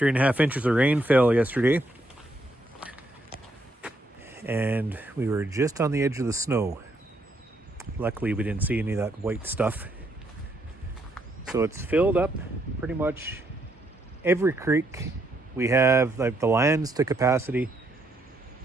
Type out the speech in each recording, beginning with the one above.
3.5 inches of rain fell yesterday, and we were just on the edge of the snow. Luckily, we didn't see any of that white stuff. So it's filled up pretty much every creek. We have like the lands to capacity.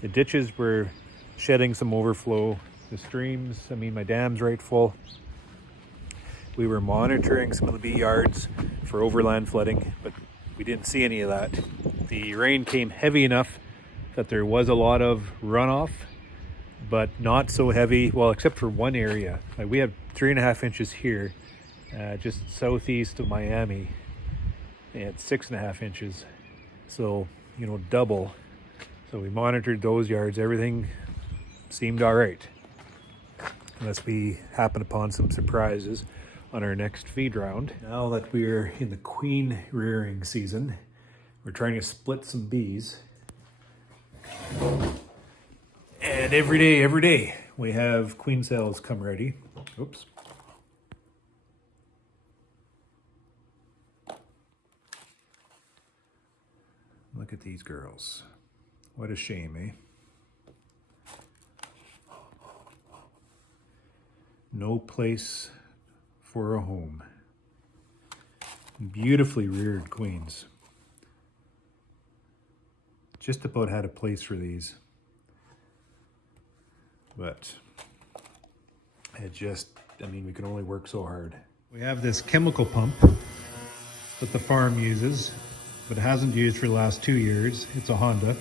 The ditches were shedding some overflow. The streams, I mean, my dam's right full. We were monitoring some of the bee yards for overland flooding, but we didn't see any of that. The rain came heavy enough that there was a lot of runoff, but not so heavy, well, except for one area. Like we have 3.5 inches here, just southeast of Miami, and 6.5 inches. So, you know, double. So we monitored those yards. Everything seemed all right, unless we happen upon some surprises on our next feed round. Now that we're in the queen rearing season, we're trying to split some bees. And every day, we have queen cells come ready. Oops. Look at these girls. What a shame, eh? No place for a home. Beautifully reared queens. Just about had a place for these. But I mean, we can only work so hard. We have this chemical pump that the farm uses, but hasn't used for the last 2 years. It's a Honda,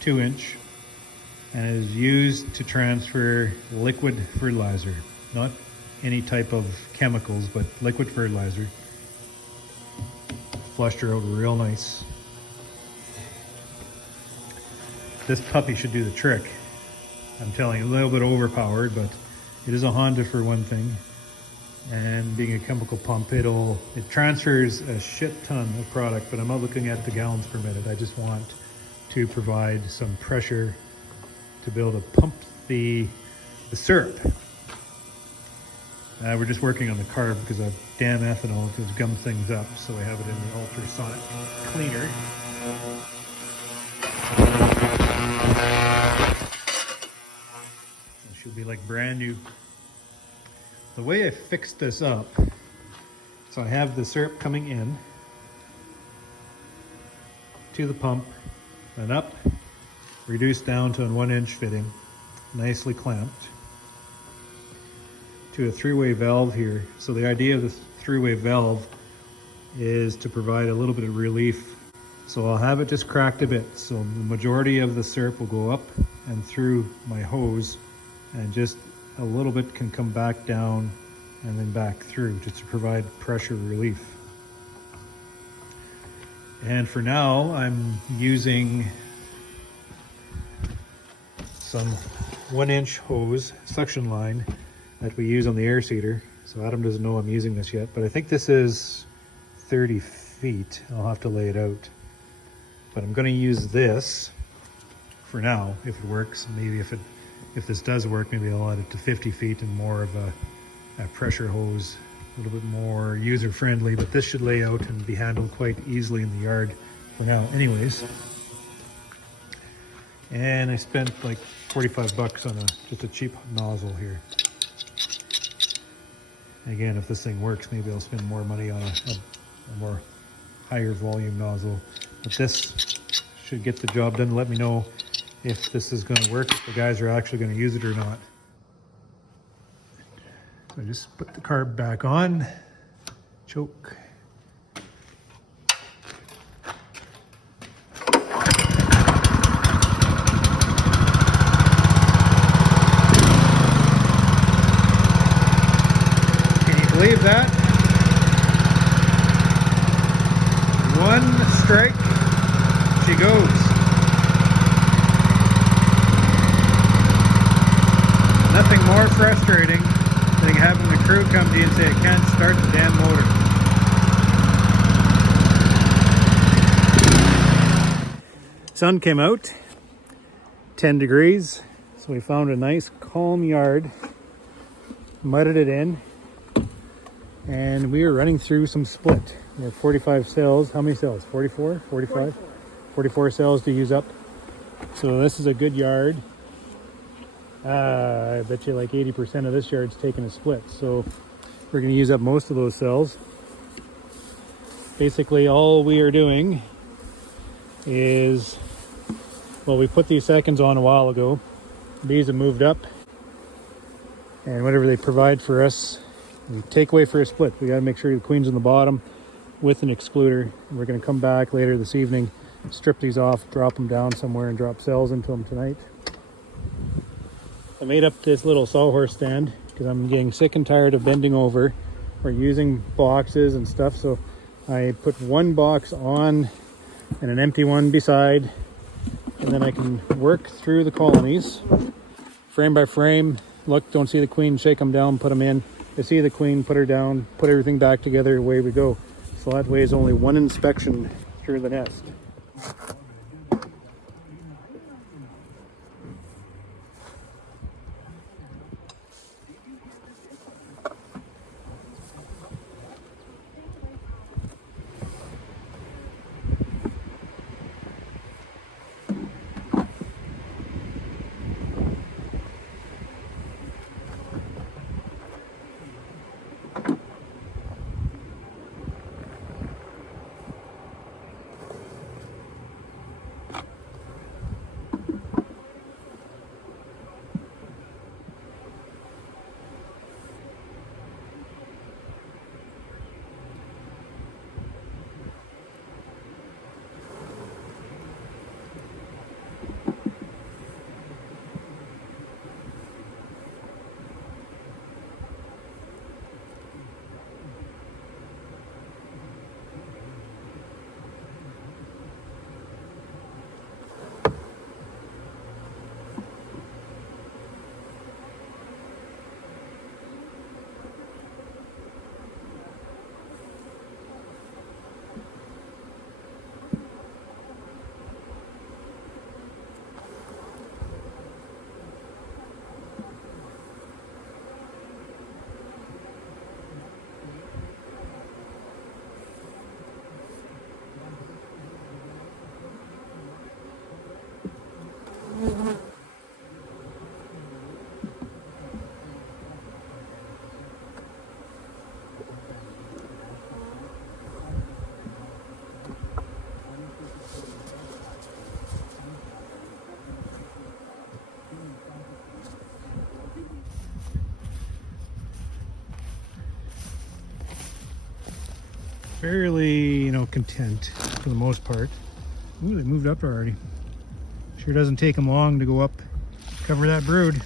2-inch, and it is used to transfer liquid fertilizer. Not any type of chemicals, but liquid fertilizer. Flushed her out real nice. This puppy should do the trick. I'm telling you, a little bit overpowered, but it is a Honda for one thing. And being a chemical pump, it transfers a shit ton of product, but I'm not looking at the gallons per minute. I just want to provide some pressure to be able to pump the syrup. We're just working on the carb because of damn ethanol to gum things up, so I have it in the ultrasonic cleaner. It should be like brand new. The way I fixed this up, so I have the syrup coming in to the pump and up, reduced down to a 1-inch fitting, nicely clamped, to a 3-way valve here. So the idea of this 3-way valve is to provide a little bit of relief. So I'll have it just cracked a bit. So the majority of the syrup will go up and through my hose, and just a little bit can come back down and then back through, just to provide pressure relief. And for now, I'm using some 1-inch hose suction line that we use on the air seeder. So Adam doesn't know I'm using this yet, but I think this is 30 feet. I'll have to lay it out. But I'm gonna use this for now, if it works. Maybe if this does work, maybe I'll add it to 50 feet and more of a pressure hose, a little bit more user-friendly, but this should lay out and be handled quite easily in the yard for now anyways. And I spent like 45 bucks on just a cheap nozzle here. Again, if this thing works, maybe I'll spend more money on a more higher volume nozzle. But this should get the job done. Let me know if this is going to work, if the guys are actually going to use it or not. So I just put the carb back on, choke. Believe that? One strike, she goes. Nothing more frustrating than having the crew come to you and say, I can't start the damn motor. Sun came out, 10 degrees, so we found a nice calm yard, mudded it in, and we are running through some split. We have 45 cells. How many cells? 44? 45? 44 cells to use up. So this is a good yard. I bet you like 80% of this yard's taken a split. So we're going to use up most of those cells. Basically all we are doing is, well, we put these seconds on a while ago. These have moved up. And whatever they provide for us, we take away for a split. We got to make sure the queen's on the bottom with an excluder. We're going to come back later this evening, strip these off, drop them down somewhere, and drop cells into them tonight. I made up this little sawhorse stand because I'm getting sick and tired of bending over or using boxes and stuff. So I put one box on and an empty one beside, and then I can work through the colonies frame by frame. Look, don't see the queen, shake them down, put them in. You see the queen, put her down, put everything back together, away we go. So that way is only one inspection through the nest. Fairly, content for the most part. Ooh, they moved up already. Sure doesn't take them long to go up, cover that brood.